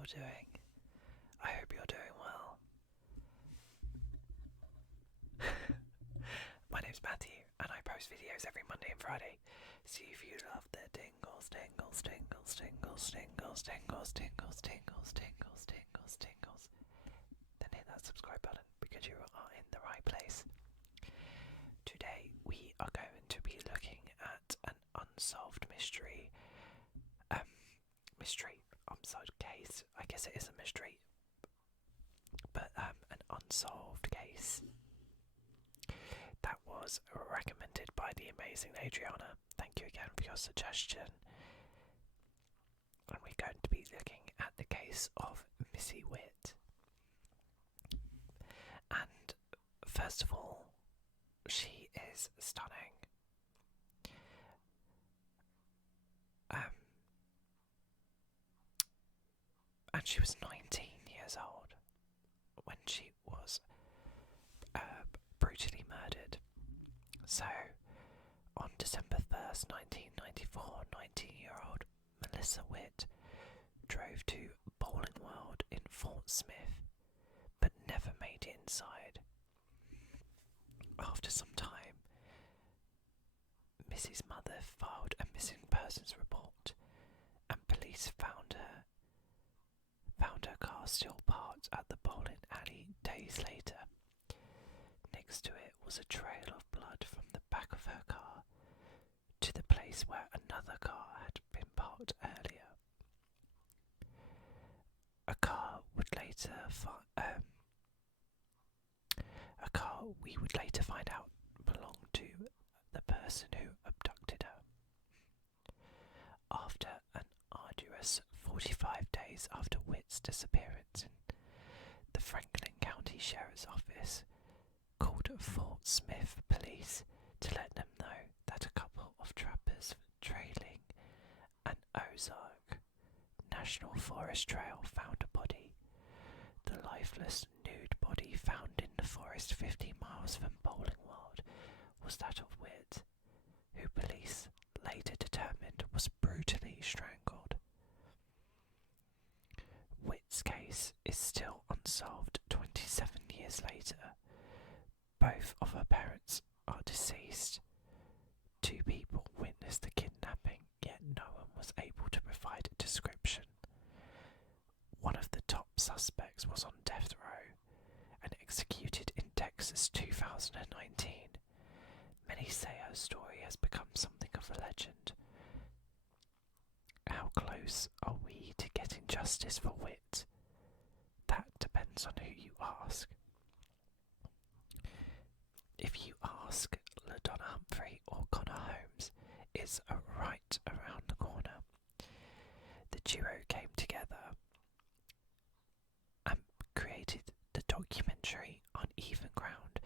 all doing? I hope you're doing well. My name's Matthew, and I post videos every Monday and Friday. So if you love the tingles, tingles, tingles, tingles, tingles, tingles, tingles, tingles, tingles, tingles, tingles, then hit that subscribe button because you are in the right place. Today we are going to be looking at an unsolved unsolved case. I guess it is a mystery, but an unsolved case that was recommended by the amazing Adriana. Thank you again for your suggestion. And we're going to be looking at the case of Mellissa Witt. And first of all, she is stunning. And she was 19 years old when she was brutally murdered. So, on December 1st, 1994, 19-year-old Mellissa Witt drove to Bowling World in Fort Smith, but never made it inside. After some time, Missy's mother filed a missing persons report, and police found her car still parked at the bowling alley days later. Next to it was a trail of blood from the back of her car to the place where another car had been parked earlier. A car we would later find out belonged to the person who abducted her. After an arduous 45 days after Witt's disappearance, the Franklin County Sheriff's Office called Fort Smith Police to let them know that a couple of trappers trailing an Ozark National Forest trail found a body. The lifeless, nude body found in the forest 50 miles from Bowling World was that of Witt, who police later determined was brutally strangled. Witt's case is still unsolved 27 years later. Both of her parents are deceased. 2 people witnessed the kidnapping, yet no one was able to provide a description. One of the top suspects was on death row and executed in Texas 2019. Many say her story has become something of a legend. How close are we to getting justice for Witt? That depends on who you ask. If you ask LaDonna Humphrey or Connor Holmes, it's right around the corner. The duo came together and created the documentary On Even Ground,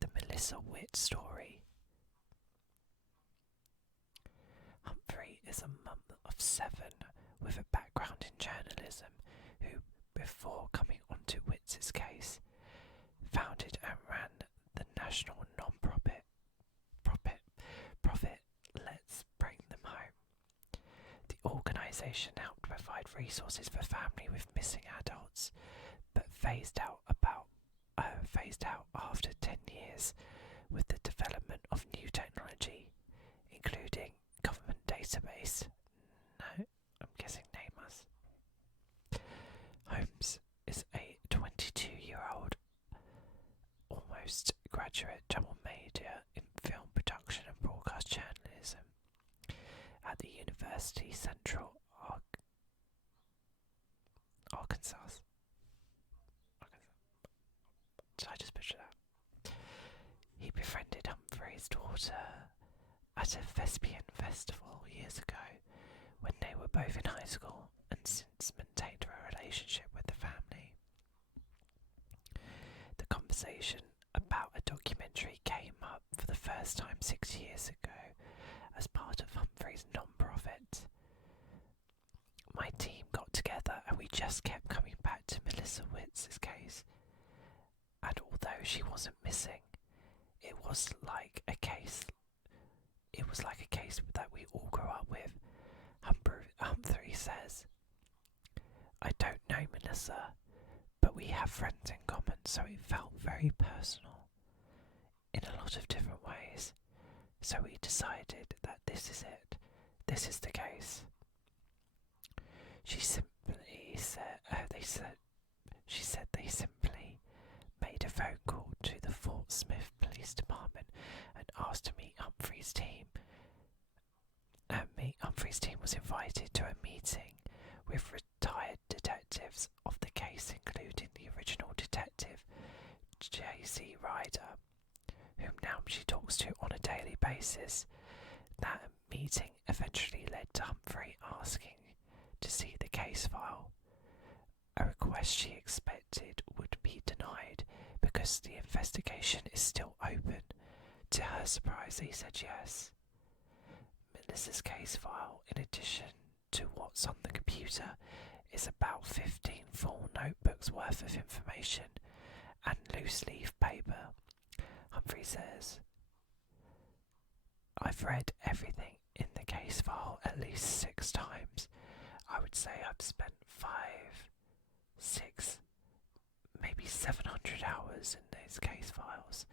the Mellissa Witt story. Humphrey is a mum of 7 with a background in journalism who, before coming onto Witt's case, founded and ran the national non-profit Let's Bring Them Home. The organisation helped provide resources for families with missing adults, but phased out after 10 years with the development of new technology, including government database. No, I'm guessing NAMUS. Holmes is a 22-year-old, almost graduate double major in film production and broadcast journalism at the University Central Arkansas. Did I just picture that? He befriended Humphrey's daughter at a thespian festival years ago when they were both in high school, and since maintained a relationship with the family. The conversation about a documentary came up for the first time 6 years ago as part of Humphrey's non-profit. My team got together and we just kept coming back to Mellissa Witt's case. And although she wasn't missing, it was like a case that we all grew up with. Humphrey says, I don't know Mellissa, but we have friends in common, so it felt very personal in a lot of different ways. So we decided that this is it. This is the case. She said they simply made a phone call to the Fort Smith Police Department and asked to meet Humphrey's team. Humphrey's team was invited to a meeting with retired detectives of the case, including the original detective, J.C. Ryder, whom now she talks to on a daily basis. That meeting eventually led to Humphrey asking to see the case file, a request she expected would be denied because the investigation is still open. To her surprise, he said yes. Melissa's case file, in addition to what's on the computer, is about 15 full notebooks worth of information and loose leaf paper. Humphrey says, I've read everything in the case file at least 6 times. I would say I've spent 5, 6, maybe 700 hours in these case files.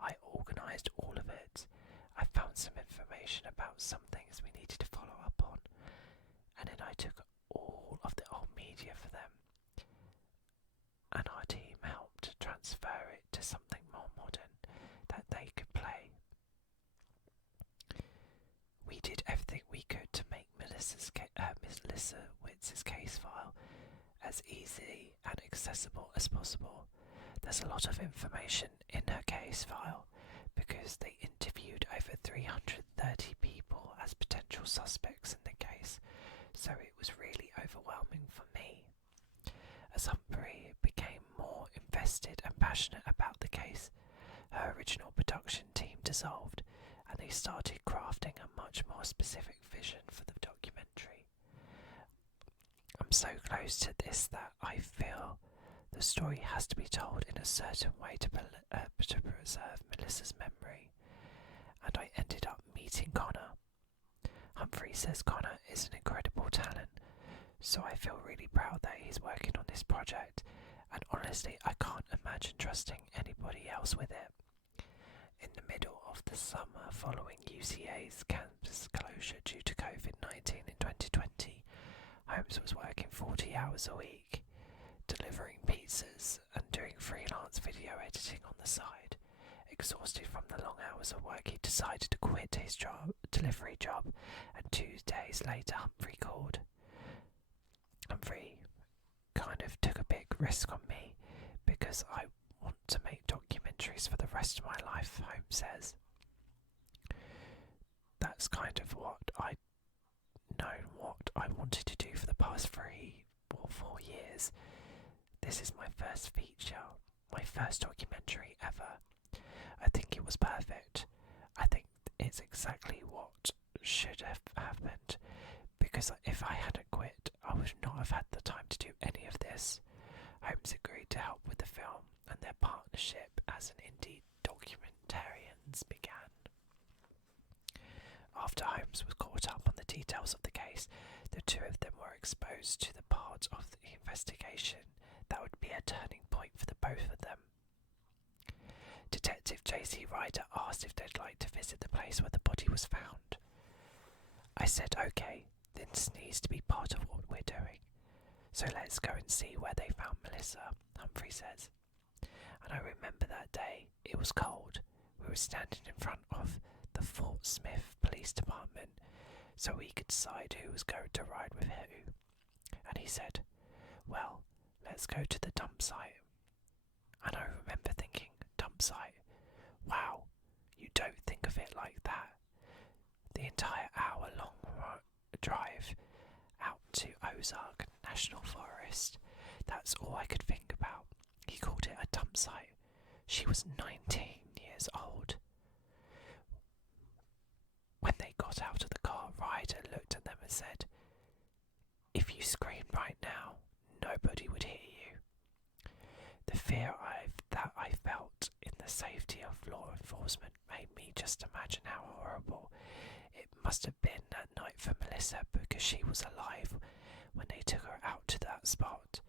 I organised all of it. I found some information about some things we needed to follow up on, and then I took all of the old media for them, and our team helped transfer it to something more modern that they could play. We did everything we could to make Mellissa Witt's case file as easy and accessible as possible. There's a lot of information in her case file because they interviewed over 330 people as potential suspects in the case, so it was really overwhelming for me. As Humphrey became more invested and passionate about the case, her original production team dissolved and they started crafting a much more specific vision for the documentary. I'm so close to this that I feel the story has to be told in a certain way to preserve Melissa's memory, and I ended up meeting Connor. Humphrey says Connor is an incredible talent, so I feel really proud that he's working on this project, and honestly I can't imagine trusting anybody else with it. In the middle of the summer following UCA's campus closure due to COVID-19 in 2020, Holmes was working 40 hours a week, delivering pizzas and doing freelance video editing on the side. Exhausted from the long hours of work, he decided to quit his delivery job, and 2 days later Humphrey called. Humphrey kind of took a big risk on me because I want to make documentaries for the rest of my life, Holmes says. That's kind of what I wanted to do for the past 3 or 4 years. This is my first feature, my first documentary ever. I think it was perfect. I think it's exactly what should have happened, because if I hadn't quit, I would not have had the time to do any of this. Holmes agreed to help with the film, and their partnership as an indie documentarians began. After Holmes was caught up on the details of the case, the two of them were exposed to the part of the investigation that would be a turning point for the both of them. Detective J.C. Ryder asked if they'd like to visit the place where the body was found. I said okay, this needs to be part of what we're doing. So let's go and see where they found Mellissa, Humphrey says. And I remember that day, it was cold. We were standing in front of the Fort Smith Police Department, so we could decide who was going to ride with who. And he said, well, let's go to the dump site. And I remember thinking, dump site? Wow, you don't think of it like that. The entire hour-long drive out to Ozark National Forest, that's all I could think about. He called it a dump site. She was 19 years old. When they got out of the car, Ryder looked at them and said, if you screamed right now, nobody would hear you. The fear that I felt in the safety of law enforcement made me just imagine how horrible it must have been that night for Mellissa, because she was alive when they took her out to that spot.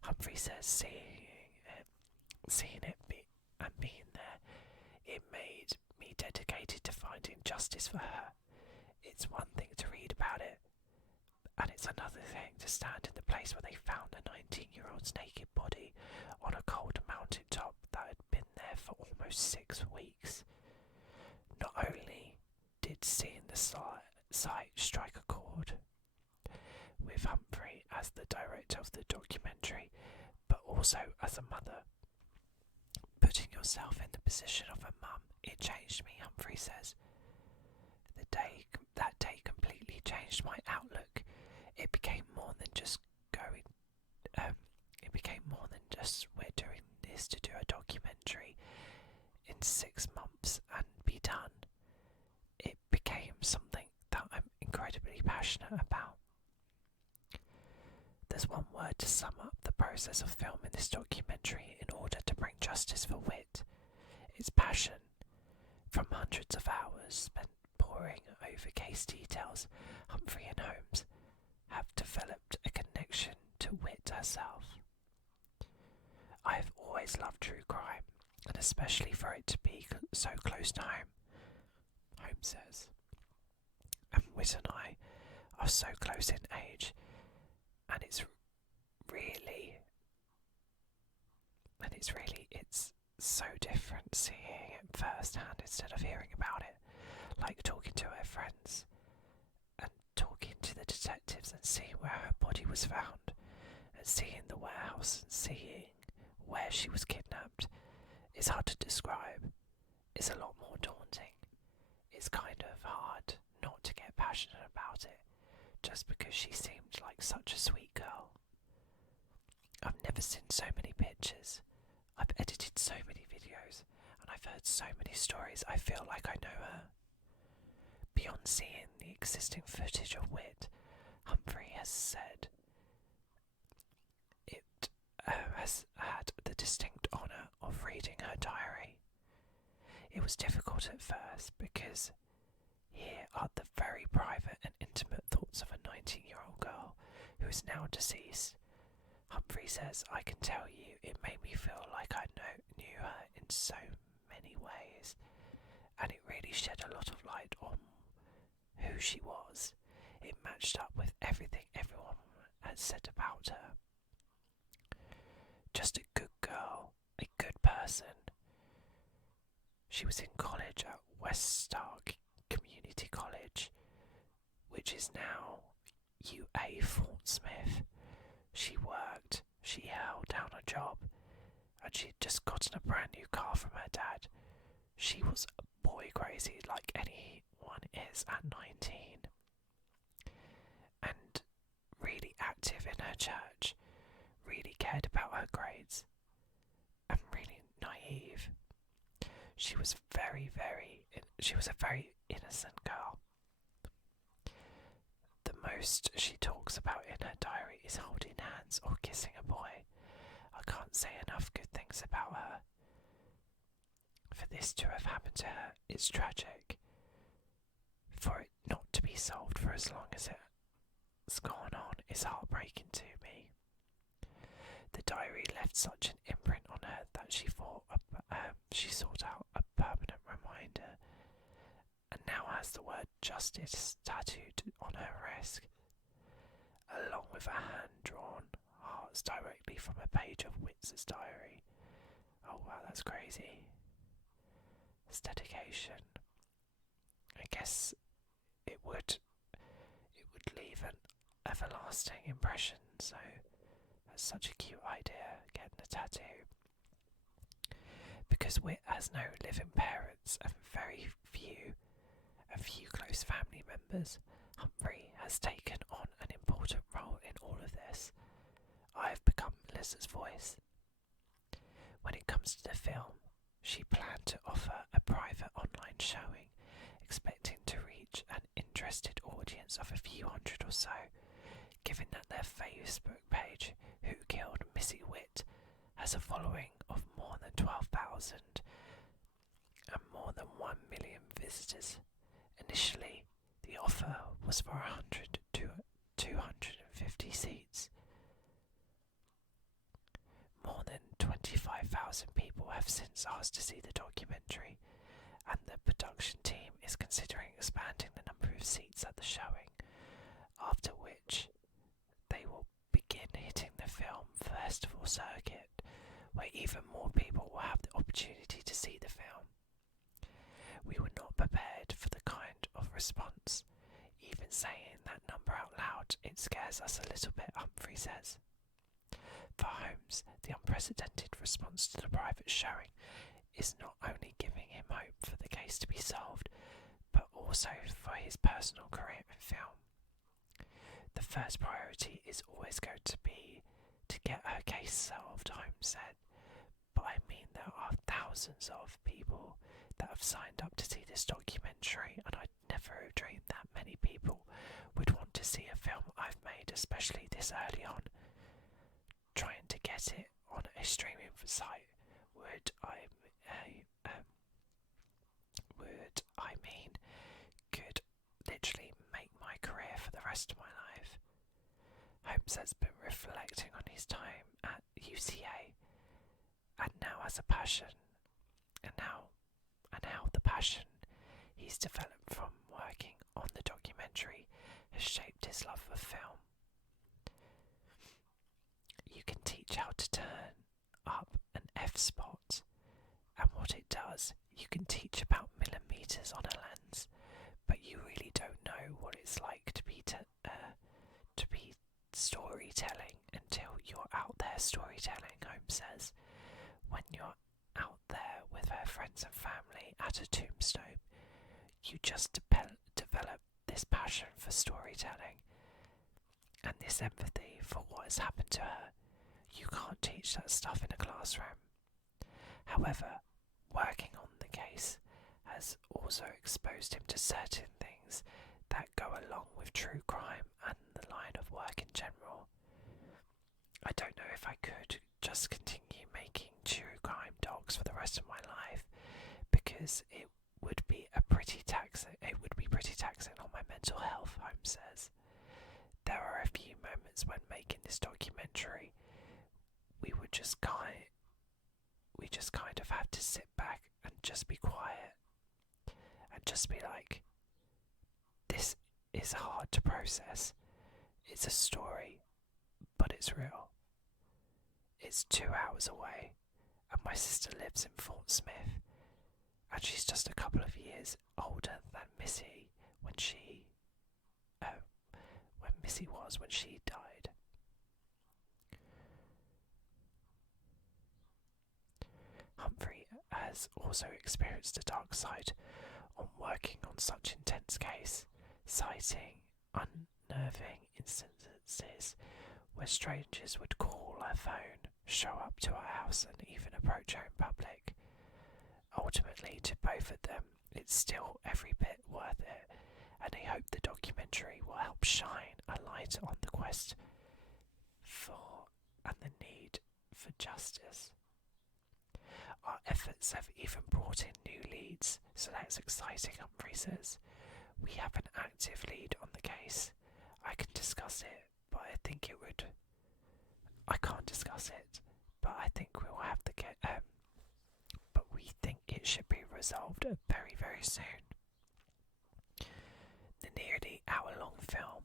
Humphrey says seeing it and being there, it made me dedicated to finding justice for her. It's one thing to read about it, and it's another thing to stand in the place where they found a 19-year-old's naked body on a cold mountain top that had been there for almost 6 weeks. Not only did seeing the sight strike a chord with Humphrey as the director of the documentary, but also as a mother. Putting yourself in the position of a mum, it changed me, Humphrey says. That day completely changed my outlook. It became more than just we're doing this to do a documentary in 6 months and be done. It became something that I'm incredibly passionate about. There's one word to sum up the process of filming this documentary in order to bring justice for Witt. It's passion. From hundreds of hours spent poring over case details, Humphrey and Holmes have developed a connection to Witt herself. I have always loved true crime, and especially for it to be so close to home, Holmes says. And Witt and I are so close in age, and it's so different seeing it firsthand instead of hearing about it, like talking to her friends and talking to the detectives and seeing where her body was found, and seeing the warehouse and seeing where she was kidnapped. It's hard to describe. It's a lot more daunting. It's kind of hard not to get passionate about it, just because she seemed like such a sweet girl. I've never seen so many pictures. I've edited so many videos, and I've heard so many stories. I feel like I know her. Beyond seeing the existing footage of Witt, Humphrey has said it has had the distinct honour of reading her diary. It was difficult at first because here are the very private and intimate thoughts of a 19-year-old girl who is now deceased. Humphrey says, I can tell you, it made me feel like I knew her in so many ways, and it really shed a lot of light on who she was. It matched up with everything everyone had said about her. Just a good girl, a good person. She was in college at West Stark Community College, which is now UA Fort Smith. She worked, she held down a job, and she'd just gotten a brand new car from her dad. She was boy crazy like anyone is at 19, and really active in her church, really cared about her grades, and really naive. She was a very innocent girl. The most she talks about in her diary is holding hands or kissing a boy. I can't say enough good things about her. For this to have happened to her is tragic. For it not to be solved for as long as it's gone on is heartbreaking to me. The diary left such an imprint on her that she sought out a permanent reminder, and now has the word justice tattooed on her wrist, along with a hand-drawn hearts directly from a page of Witt's diary. Oh wow, that's crazy. It's dedication. I guess it would leave an everlasting impression, so that's such a cute idea, getting a tattoo. Because Witt has no living parents and a few close family members, Humphrey has taken on an important role in all of this. I have become Melissa's voice. When it comes to the film, she planned to offer a private online showing, expecting to reach an interested audience of a few hundred or so, given that their Facebook page, Who Killed Missy Witt, has a following of more than 12,000 and more than 1 million visitors. Initially, the offer was for 100 to 250 seats. 1,000 people have since asked to see the documentary, and the production team is considering expanding the number of seats at the showing, after which they will begin hitting the film festival circuit, where even more people will have the opportunity to see the film. We were not prepared for the kind of response. Even saying that number out loud, it scares us a little bit, Humphrey says. For Holmes, the unprecedented response to the private showing is not only giving him hope for the case to be solved, but also for his personal career in film. The first priority is always going to be to get her case solved, Holmes said, but I mean there are thousands of people that have signed up to see this documentary, and I'd never have dreamed that many people would want to see a film I've made, especially this early on. Trying to get it on a streaming site could literally make my career for the rest of my life. Holmes has been reflecting on his time at UCA and now as a passion, and how the passion he's developed from working on the documentary has shaped his love of film. You can teach how to turn up an f-spot, and what it does. You can teach about millimeters on a lens, but you really don't know what it's like to be storytelling until you're out there storytelling, Holmes says. When you're out there with her friends and family at a tombstone, you just develop this passion for storytelling and this empathy for what has happened to her. You can't teach that stuff in a classroom. However, working on the case has also exposed him to certain things that go along with true crime and the line of work in general. I don't know if I could just continue making true crime docs for the rest of my life, because it would be pretty taxing on my mental health, Holmes says. There are a few moments when making this documentary we just kind of have to sit back and just be quiet and just be like, this is hard to process. It's a story, but it's real. It's 2 hours away, and my sister lives in Fort Smith, and she's just a couple of years older than Missy when she died. Humphrey has also experienced a dark side on working on such intense case, citing unnerving instances where strangers would call her phone, show up to her house, and even approach her in public. Ultimately, to both of them, it's still every bit worth it, and I hope the documentary will help shine a light on the quest for and the need for justice. Our efforts have even brought in new leads, so that's exciting, Humphrey says. We have an active lead on the case. I can discuss it, but I can't discuss it, but I think we will have but we think it should be resolved very, very soon. The nearly hour-long film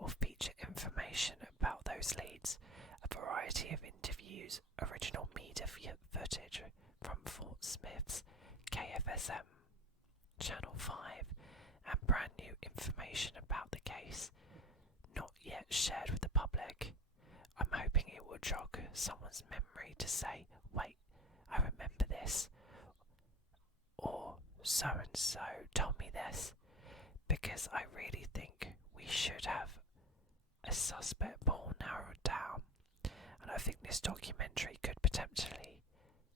will feature information about those leads, a variety of interviews, original media footage from Fort Smith's KFSM, Channel 5, and brand new information about the case, not yet shared with the public. I'm hoping it will jog someone's memory to say, wait, I remember this, or so-and-so told me this, because I really think we should have a suspect pool narrowed down, and I think this documentary could potentially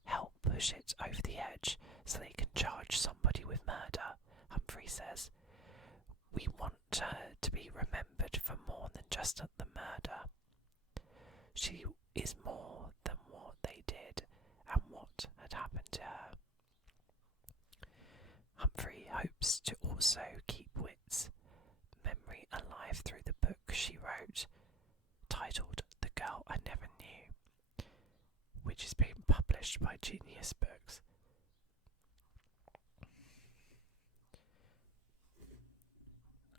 help push it over the edge so they can charge somebody with murder, Humphrey says. We want her to be remembered for more than just the murder. She is more than what they did and what had happened to her. Humphrey hopes to also keep Witt's memory alive through the book she wrote, titled The Girl I Never Knew, which is being published published by Genius Books.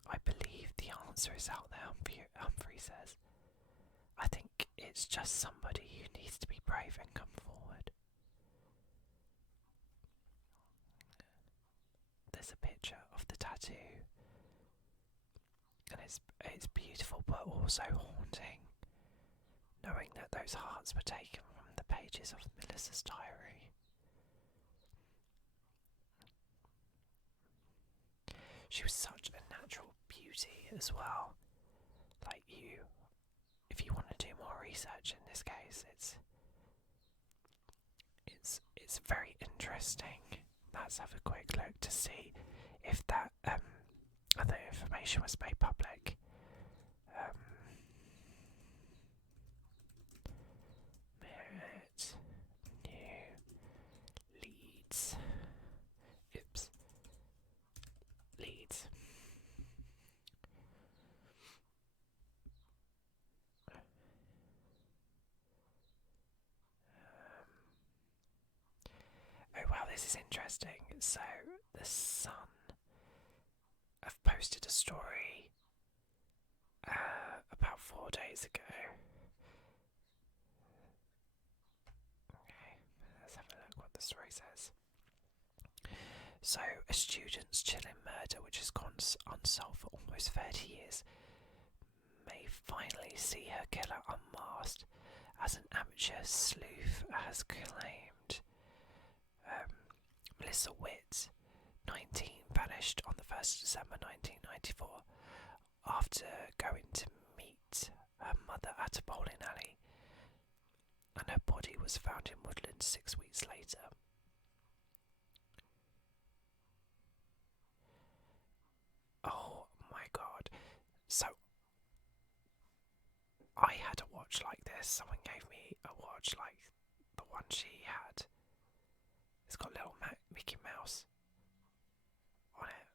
I believe the answer is out there, Humphrey says. I think it's just somebody who needs to be brave and come forward. There's a picture of the tattoo, and it's beautiful but also haunting, knowing that those hearts were taken from the pages of Melissa's diary. She was such a natural beauty as well. Like if you want to do more research in this case, it's very interesting. Let's have a quick look to see if that other information was made public. Merit new leads. Oops. Leads. Oh wow, this is interesting. So the Sun have posted a story about 4 days ago. Okay, let's have a look what the story says. So, a student's chilling murder, which has gone unsolved for almost 30 years, may finally see her killer unmasked, as an amateur sleuth has claimed. Mellissa Witt, 19, vanished on the 1st of December 1994 after going to meet her mother at a bowling alley, and her body was found in woodland 6 weeks later. Oh my god. So, I had a watch like this. Someone gave me a watch like the one she had. It's got little Mickey Mouse on it.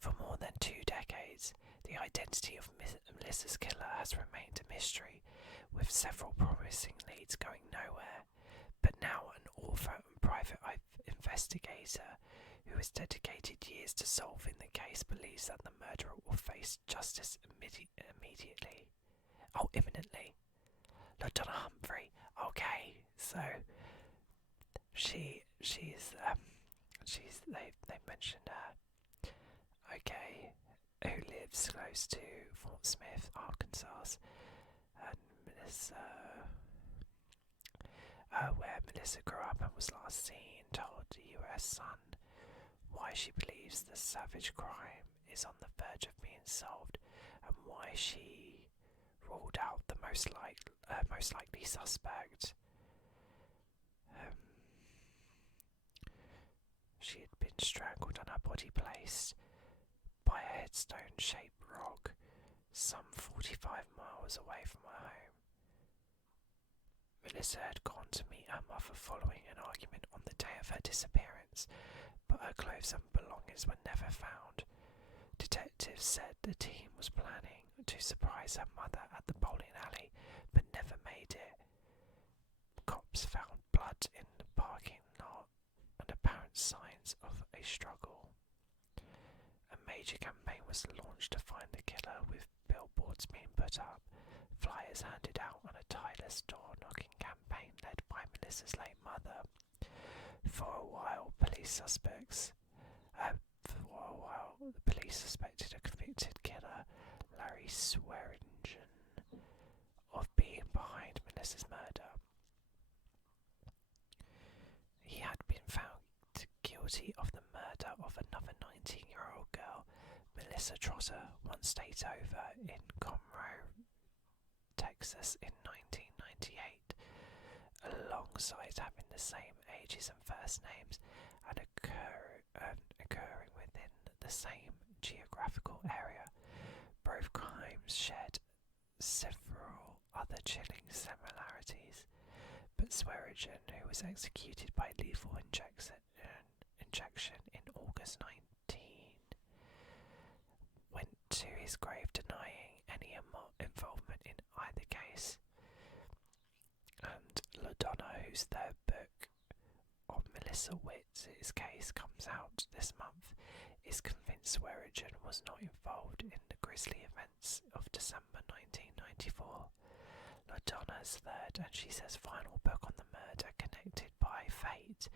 For more than 2 decades, the identity of Melissa's killer has remained a mystery, with several promising leads going nowhere. But now an author and private investigator who has dedicated years to solving the case believes that the murderer will face justice immediately. Oh, imminently. Lieutenant Humphrey. Okay, so they mentioned her. Okay, who lives close to Fort Smith, Arkansas, and where Mellissa grew up and was last seen, told the US Sun why she believes the savage crime is on the verge of being solved, and why she ruled out the most likely suspect. She had been strangled and her body placed by a headstone-shaped rock some 45 miles away from her home. Mellissa had gone to meet her mother following an argument on the day of her disappearance, but her clothes and belongings were never found. Detectives said the team was planning to surprise her mother at the bowling alley, but never made it. Cops found blood in the parking lot and apparent signs of a struggle. A major campaign was launched to find the killer, with billboards being put up, flyers handed out, and a tireless door-knocking campaign led by Melissa's late mother. For a while, the police suspected a convicted killer, Larry Swearingen, of being behind Melissa's murder. He had been found guilty of the murder of another 19-year-old girl, Mellissa Trotter, one state over, in Conroe, Texas in 1998, alongside having the same ages and first names and occurring within the same geographical area. Both crimes shared several other chilling similarities, but Swearingen, who was executed by lethal injection in August 19, went to his grave denying any involvement in either case. and LaDonna, whose third book on Mellissa Witt's case comes out this month, is convinced Swearingen was not involved in the grisly events of December 1994. LaDonna's third, and she says final book on the murder connected by fate,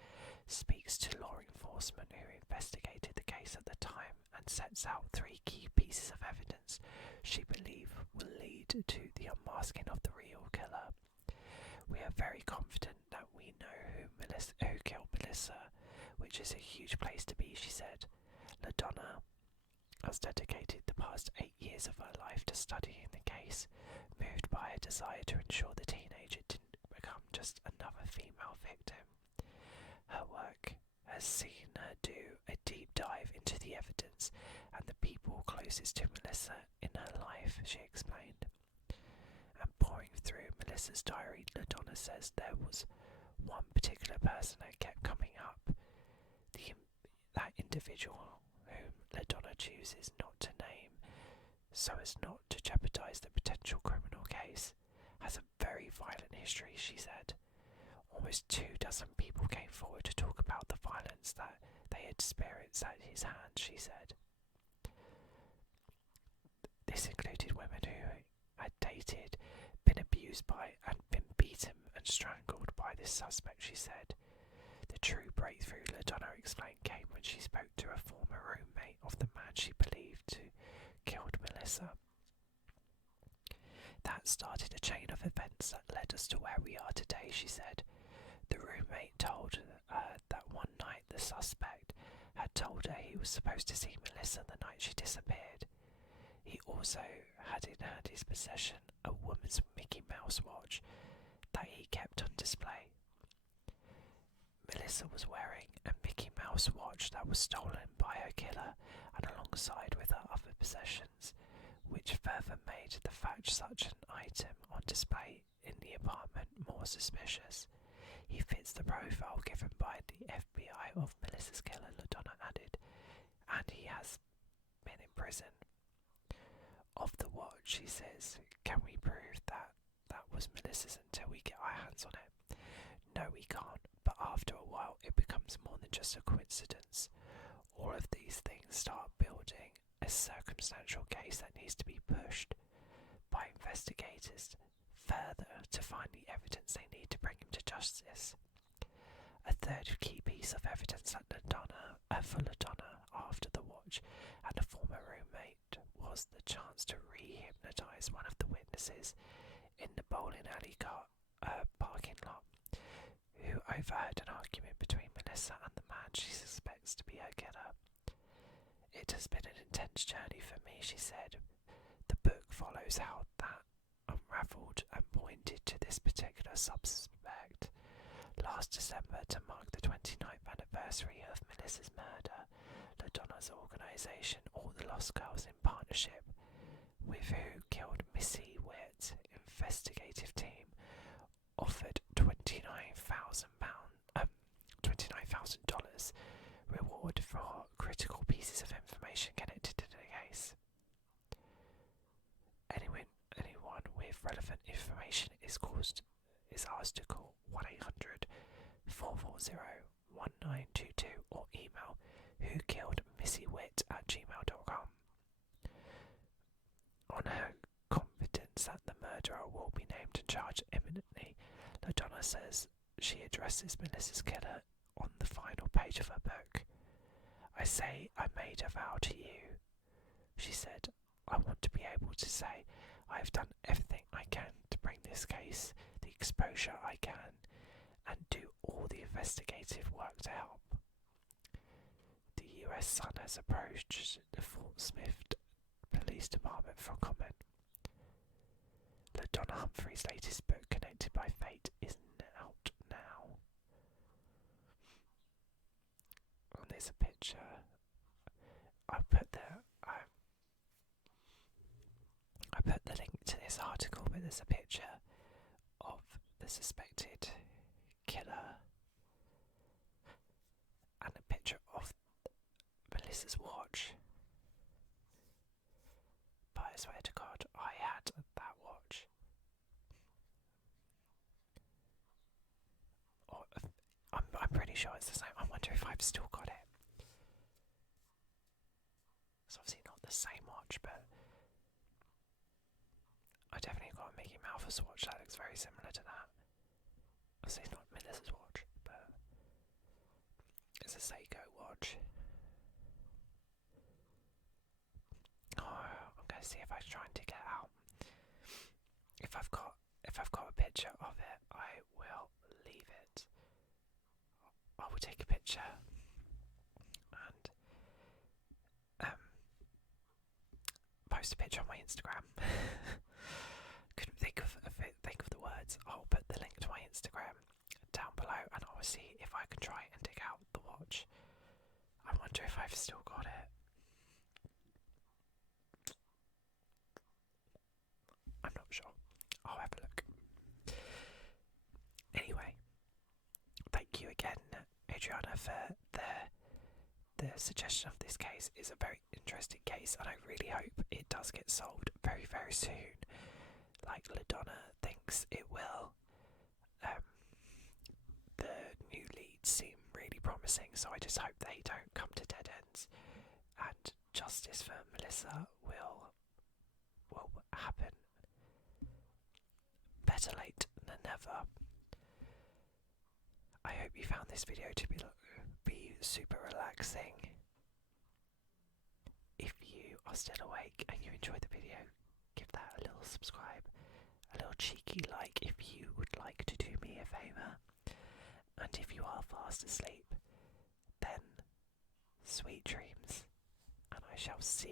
speaks to law enforcement who investigated the case at the time and sets out 3 key pieces of evidence she believes will lead to the unmasking of the real killer. We are very confident that we know who killed Mellissa, which is a huge place to be, she said. LaDonna has dedicated the past 8 years of her life to studying the case, moved by a desire to ensure the teenager didn't become just another female victim. Her work has seen her do a deep dive into the evidence and the people closest to Mellissa in her life, she explained. And pouring through Melissa's diary, LaDonna says there was one particular person that kept coming up. That individual whom LaDonna chooses not to name so as not to jeopardise the potential criminal case, has a very violent history, she said. Almost 24 people came forward to talk about the violence that they had experienced at his hands, she said. This included women who had dated, been abused by, and been beaten and strangled by this suspect, she said. The true breakthrough, LaDonna explained, came when she spoke to a former roommate of the man she believed to killed Mellissa. That started a chain of events that led us to where we are today, she said. The roommate told her that one night the suspect had told her he was supposed to see Mellissa the night she disappeared. He also had in his possession a woman's Mickey Mouse watch that he kept on display. Mellissa was wearing a Mickey Mouse watch that was stolen by her killer, and alongside with her other possessions, which further made the fact such an item on display in the apartment more suspicious. He fits the profile given by the FBI of Melissa's killer, LaDonna added, and he has been in prison. Of the watch, she says, can we prove that was Melissa's until we get our hands on it? No, we can't, but after a while it becomes more than just a coincidence. All of these things start building a circumstantial case that needs to be pushed by investigators further to find the evidence they need to bring him to justice. A third key piece of evidence that for LaDonna after the watch and a former roommate was the chance to re-hypnotise one of the witnesses in the bowling alley parking lot, who overheard an argument between Mellissa and the man she suspects to be her killer. It has been an intense journey for me, she said. The book follows how that unravelled and pointed to this particular suspect. Last December, to mark the 29th anniversary of Melissa's murder, LaDonna's organisation, All the Lost Girls in Partnership with Who Killed Mellissa Witt Investigative Team, offered $29,000 reward for critical pieces of information connected to the case. Anyone with relevant information is asked to call 1-800-440-1922 or email whokilledmissywit@gmail.com. On her confidence that the murderer will be named and charged imminently, LaDonna says she addresses Melissa's killer on the final page of her book. I say I made a vow to you, she said. I want to be able to say I have done everything I can to bring this case the exposure I can and do all the investigative work to help. The US Sun has approached the Fort Smith Police Department for comment. LaDonna Humphrey's latest book, Connected by Fate, is out now. And there's a picture. I put the link to this article, but there's a picture of the suspected killer and a picture of Melissa's watch. But I swear to God, I had that watch. pretty sure it's the same. I wonder if I've still got it. It's obviously not the same watch, but I definitely got a Mickey Mouse watch that looks very similar to that. Obviously it's not Melissa's watch, but it's a Seiko watch. Oh, I'm gonna see if I try and dig it out. If I've got a picture of it, I will leave it. I will take a picture and post a picture on my Instagram. Couldn't think of the words. I'll put the link to my Instagram down below, and I'll see if I can try and dig out the watch. I wonder if I've still got it. I'm not sure. I'll have a look. Anyway, thank you again, Adriana, for the suggestion of this case. Is a very interesting case, and I really hope it does get solved very, very soon. Like LaDonna thinks it will. The new leads seem really promising, so I just hope they don't come to dead ends, and justice for Mellissa will happen. Better late than never. I hope you found this video to be super relaxing. If you are still awake and you enjoyed the video, give that a little subscribe, a little cheeky like if you would like to do me a favour. And if you are fast asleep, then sweet dreams, and I shall see